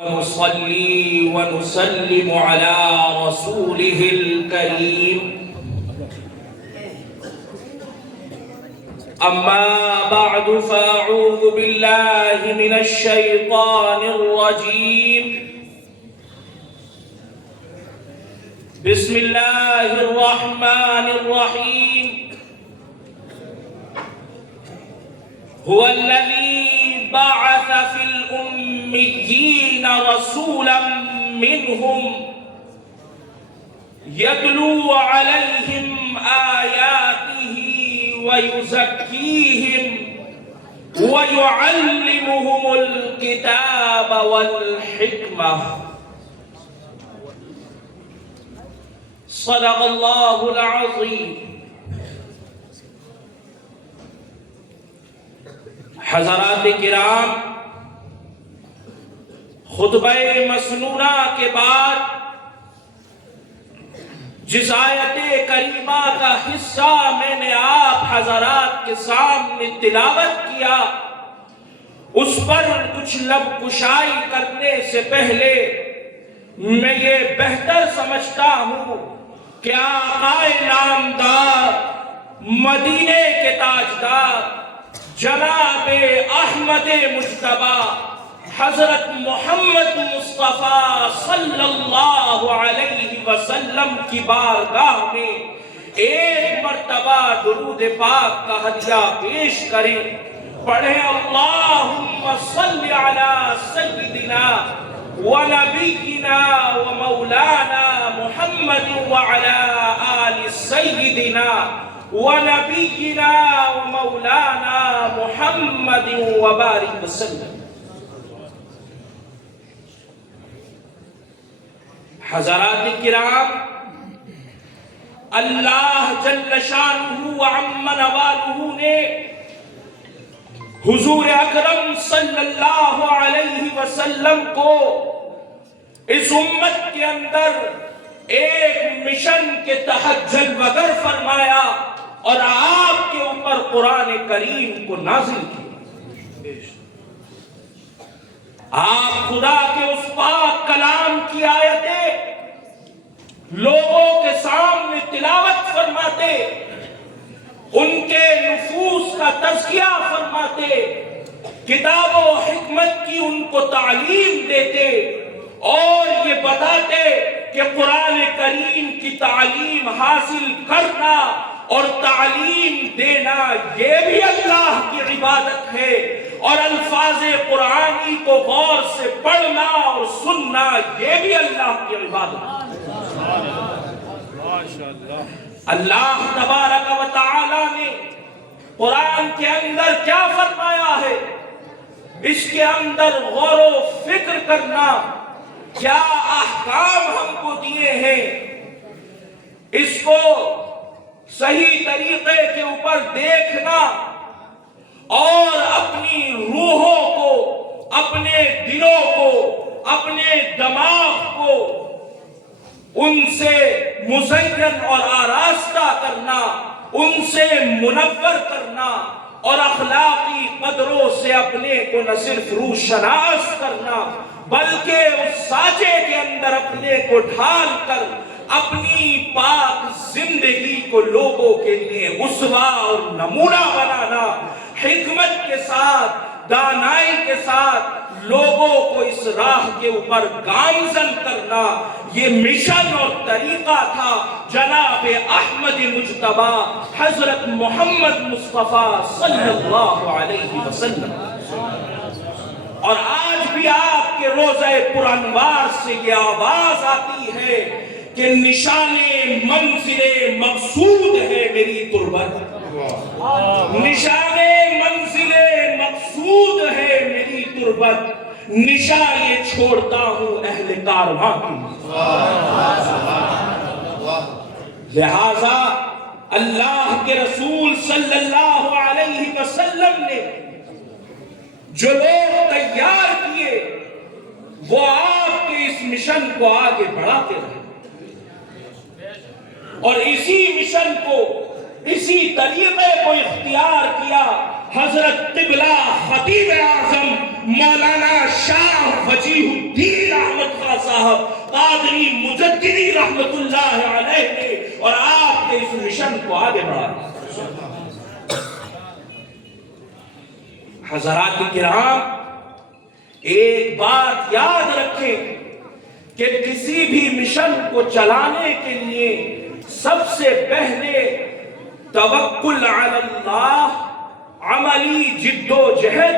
ونصلي ونسلم على رسوله الكريم أما بعد فأعوذ بالله من الشيطان الرجيم بسم الله الرحمن الرحيم هو الذي بعث في الأميين رسولا منهم يتلو عليهم آياته ويزكيهم ويعلمهم الكتاب والحكمة صدق الله العظيم. حضرات کرام، خطبہ مسنونہ کے بعد جس آیت کریمہ کا حصہ میں نے آپ حضرات کے سامنے تلاوت کیا، اس پر کچھ لب کشائی کرنے سے پہلے میں یہ بہتر سمجھتا ہوں کہ آقا نامدار، مدینے کے تاجدار جناب احمد مجتبیٰ حضرت محمد مصطفیٰ صلی اللہ علیہ وسلم کی بارگاہ میں ایک مرتبہ درود پاک کا ہدیہ پیش کریں. پڑھیں اللہم صلی علی سیدنا و نبینا و مولانا محمد وعلی آل سیدنا ونبینا و مولانا محمد وبارک وسلم. حضرات کرام، اللہ جل شانہ و عم نوالہ نے حضور اکرم صلی اللہ علیہ وسلم کو اس امت کے اندر ایک مشن کے تحت جلوگر فرمایا اور آپ کے اوپر قرآن کریم کو نازل کیا. آپ خدا کے اس پاک کلام کی آیتیں لوگوں کے سامنے تلاوت فرماتے، ان کے نفوس کا تزکیہ فرماتے، کتاب و حکمت کی ان کو تعلیم دیتے اور یہ بتاتے کہ قرآن کریم کی تعلیم حاصل کرنا اور تعلیم دینا یہ بھی اللہ کی عبادت ہے، اور الفاظ قرآنی کو غور سے پڑھنا اور سننا یہ بھی اللہ کی عبادت ہے. اللہ تبارک و تعالی نے قرآن کے اندر کیا فرمایا ہے، اس کے اندر غور و فکر کرنا، کیا احکام ہم کو دیے ہیں، اس کو صحیح طریقے کے اوپر دیکھنا اور اپنی روحوں کو، اپنے دلوں کو، اپنے دماغ کو ان سے مزین اور آراستہ کرنا، ان سے منور کرنا اور اخلاقی قدروں سے اپنے کو نہ صرف روشناس کرنا بلکہ اس سانچے کے اندر اپنے کو ڈھال کر اپنی پاک زندگی کو لوگوں کے لیے اسوہ اور نمونہ بنانا، حکمت کے ساتھ، دانائی کے ساتھ لوگوں کو اس راہ کے اوپر گامزن کرنا، یہ مشن اور طریقہ تھا جناب احمد مجتبیٰ حضرت محمد مصطفیٰ صلی اللہ علیہ وسلم. اور آج بھی آپ کے روضہ پرانوار سے یہ آواز آتی ہے کہ نشان منزل مقصود ہے میری تربت، نشان منزل مقصود ہے میری تربت، نشان یہ چھوڑتا ہوں اہل کارواں کی. لہذا اللہ کے رسول صلی اللہ علیہ وسلم نے جو لوگ تیار کیے وہ آپ کے اس مشن کو آگے بڑھاتے رہے اور اسی مشن کو، اسی طریقے کو اختیار کیا حضرت قبلہ خطیب اعظم مولانا شاہ وجیہ الدین احمد خان صاحب قادری مجددی رحمت اللہ علیہ نے اور آپ کے اس مشن کو آگے بڑھایا۔ حضرات کرام، ایک بات یاد رکھیں کہ کسی بھی مشن کو چلانے کے لیے سب سے پہلے توکل علی اللہ، عملی جد و جہد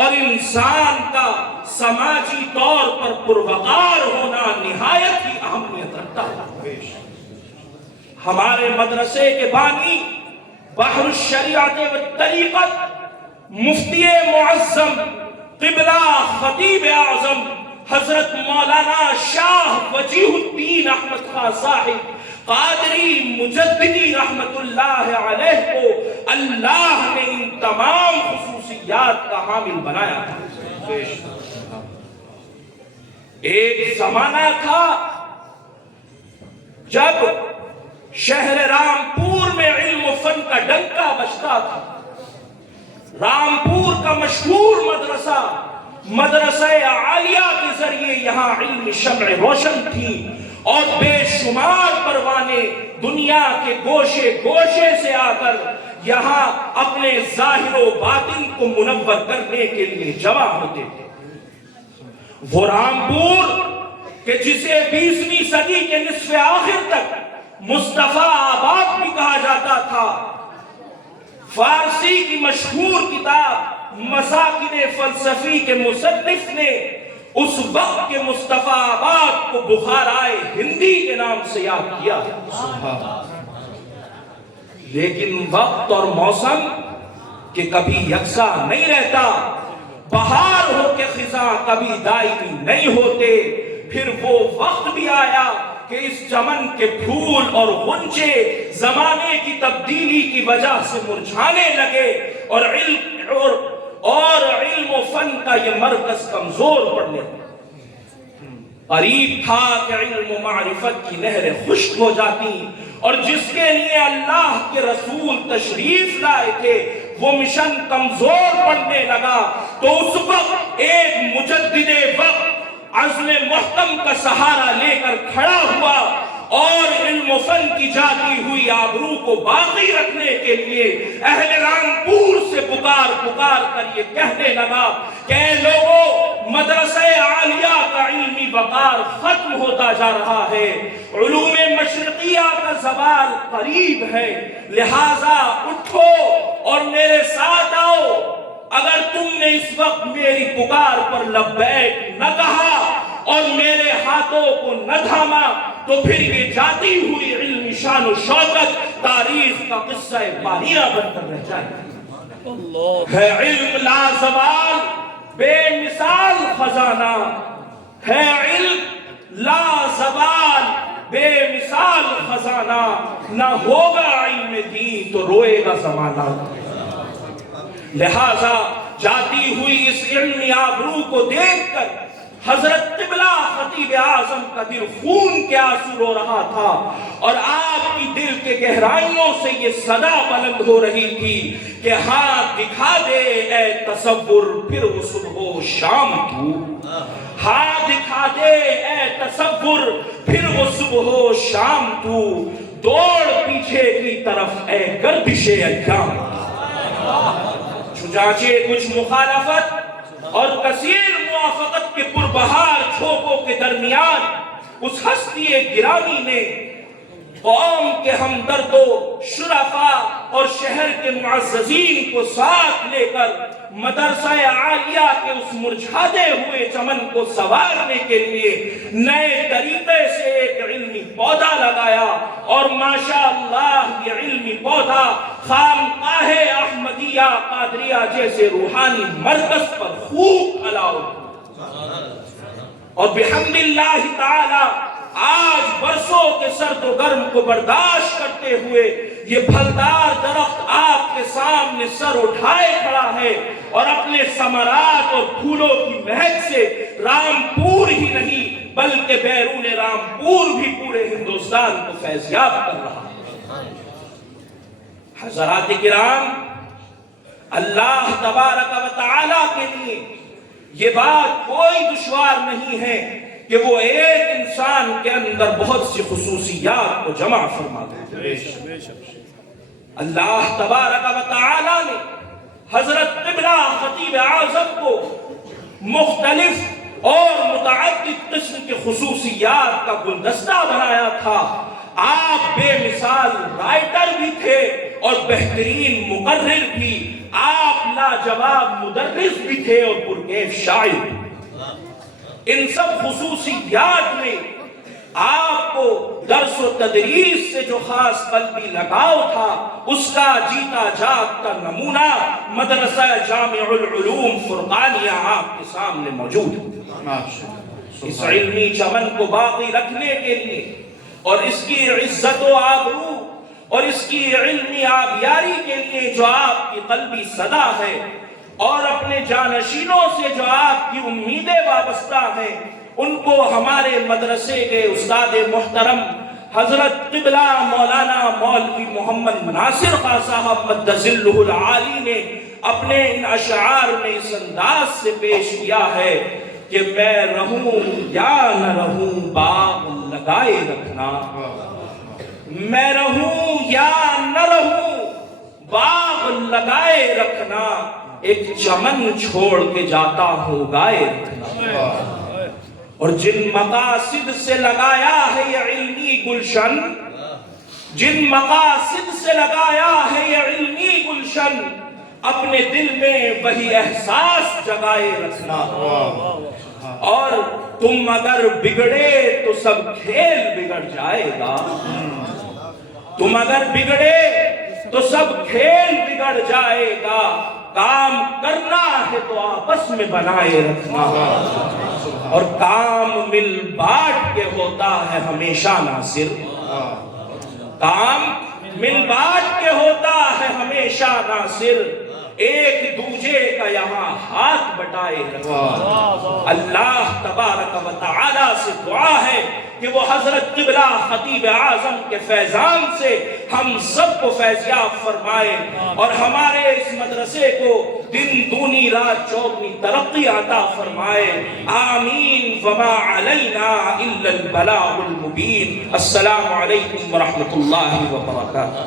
اور انسان کا سماجی طور پر پروقار ہونا نہایت ہی اہمیت رکھتا ہے۔ ہمارے مدرسے کے بانی بحر الشریعت والطریقت مفتی معظم قبلہ خطیب اعظم حضرت مولانا شاہ وجیہ الدین احمد خان صاحب قادری مجددی رحمت اللہ علیہ کو اللہ نے ان تمام خصوصیات کا حامل بنایا تھا۔ ایک زمانہ تھا جب شہر رامپور میں علم و فن کا ڈنکا بجتا تھا۔ رامپور کا مشہور مدرسہ عالیہ کے ذریعے یہاں علم شمع روشن تھی اور بے شمار پروانے دنیا کے گوشے گوشے سے آ کر یہاں اپنے ظاہر و باطن کو منور کرنے کے لیے جمع ہوتے تھے۔ وہ رامپور کہ جسے 20ویں صدی کے نصف آخر تک مصطفیٰ آباد بھی کہا جاتا تھا، فارسی کی مشہور کتاب مساکن فلسفی کے مصنف نے اس وقت کے مصطفیٰ آباد کو بخارائے ہندی کے نام سے یاد کیا۔ لیکن وقت اور موسم کہ کبھی یکساں نہیں رہتا، بہار ہو کے خزاں کبھی دائمی نہیں ہوتے۔ پھر وہ وقت بھی آیا کہ اس چمن کے پھول اور غنچے زمانے کی تبدیلی کی وجہ سے مرجھانے لگے اور علم و فن کا یہ مرکز کمزور پڑنے لگا۔ قریب تھا کہ علم و معرفت کی نہریں خشک ہو جاتی اور جس کے لیے اللہ کے رسول تشریف لائے تھے وہ مشن کمزور پڑنے لگا۔ تو اس وقت ایک مجدد وقت عزم محکم کا سہارا لے کر کھڑا ہوا اور علم و فن کی جاتی ہوئی آبرو کو باقی رکھنے کے لیے اہل رامپور سے پکار کر یہ کہنے لگا کہ اے لوگو، مدرسہ عالیہ کا علمی وقار ختم ہوتا جا رہا ہے، علوم مشرقیہ کا زوال قریب ہے، لہٰذا اٹھو اور میرے ساتھ آؤ۔ اگر تم نے اس وقت میری پکار پر لبیک نہ کہا اور میرے ہاتھوں کو نہ تھاما تو پھر یہ جاتی ہوئی علمی شان و شوکت تاریخ کا قصہ باریہ بن کر رہ جائے گی۔ ہے علم لازوال بے مثال خزانہ، ہے علم لازوال بے مثال خزانہ، نہ ہوگا علم دین تو روئے گا زمانہ۔ لہٰذا جاتی ہوئی اس علمی آبرو کو دیکھ کر حضرت قبلہ خطیب اعظم کا دل خون کے آنسو رو رہا تھا اور آپ کی دل کے گہرائیوں سے یہ صدا بلند ہو رہی تھی کہ ہاتھ دکھا دے اے تصور پھر وہ صبح و شام تو، ہاتھ دکھا دے اے تصور پھر وہ صبح و شام تو، دوڑ پیچھے کی طرف اے گردش ایام۔ چنانچہ کچھ مخالفت اور کثیر موافقت کے پربہار چھوپوں کے درمیان اس ہستی گرامی نے قوم کے ہمدردوں، شرفاء اور شہر کے معززین کو ساتھ لے کر مدرسہ عالیہ کے اس مرجھاتے ہوئے چمن کو سنوارنے کے لیے نئے طریقے سے ایک علمی پودا لگایا اور ماشاءاللہ یہ علمی پودا خانقاہ احمدیہ قادریہ جیسے روحانی مرکز پر خوب پھیلاؤ اور بحمد اللہ تعالی آج برسوں کے سرد و گرم کو برداشت کرتے ہوئے یہ پھلدار درخت آپ کے سامنے سر اٹھائے کھڑا ہے اور اپنے ثمرات اور پھولوں کی مہک سے رامپور ہی نہیں بلکہ بیرون رامپور بھی پورے ہندوستان کو فیضیاب کر رہا ہے۔ حضرات کرام، اللہ تبارک و تعالی کے لیے یہ بات کوئی دشوار نہیں ہے کہ وہ ایک انسان کے اندر بہت سی خصوصیات کو جمع فرما دے۔ اللہ تبارک و تعالی نے حضرت قبلہ خطیب اعظم کو مختلف اور متعدد قسم کی خصوصیات کا گلدستہ بنایا تھا۔ آپ بے مثال رائٹر بھی تھے اور بہترین مقرر بھی، آپ لاجواب مدرس بھی تھے اور پرکیف شاعر بھی۔ ان سب خصوصیات میں آپ کو درس و تدریس سے جو خاص قلبی لگاؤ تھا، اس کا جیتا جاگتا نمونہ مدرسہ جامع العلوم فرقانیہ آپ کے سامنے موجود ہے۔ اس علمی چمن کو باقی رکھنے کے لیے اور اس کی عزت و آبرو اور اس کی علمی آبیاری کے لیے جو آپ کی قلبی صدا ہے اور اپنے جانشینوں سے جو آپ کی امیدیں وابستہ ہیں، ان کو ہمارے مدرسے کے استاد محترم حضرت قبلہ مولانا مولوی محمد ناصر خان صاحب مدد ظلہ العالی نے اپنے ان اشعار میں اس انداز سے پیش کیا ہے کہ میں رہوں یا نہ رہوں باغ لگائے رکھنا، میں رہوں یا نہ رہوں باغ لگائے رکھنا، ایک چمن چھوڑ کے جاتا ہوں گائے رکھنا۔ اور جن مقاصد سے لگایا ہے یہ علمی گلشن، جن مقاصد سے لگایا ہے یہ علمی گلشن، اپنے دل میں وہی احساس جگائے رکھنا۔ اور تم اگر بگڑے تو سب کھیل بگڑ جائے گا، تم اگر بگڑے تو سب کھیل بگڑ جائے گا، کام کرنا ہے تو آپس میں بنائے رکھنا، اور کام مل بانٹ کے ہوتا ہے ہمیشہ ناصر، کام مل بانٹ کے ہوتا ہے ہمیشہ ناصر، ایک دوجے کا یہاں ہاتھ بٹائے رکھنا۔ اللہ تبارک و تعالی سے دعا ہے کہ وہ حضرت قبلہ خطیب اعظم کے فیضان سے ہم سب کو فیضیاب فرمائے اور ہمارے اس مدرسے کو دن دونی رات چوگنی ترقی عطا فرمائے، آمین۔ وما علینا الا البلاغ المبین۔ السلام علیکم ورحمۃ اللہ وبرکاتہ۔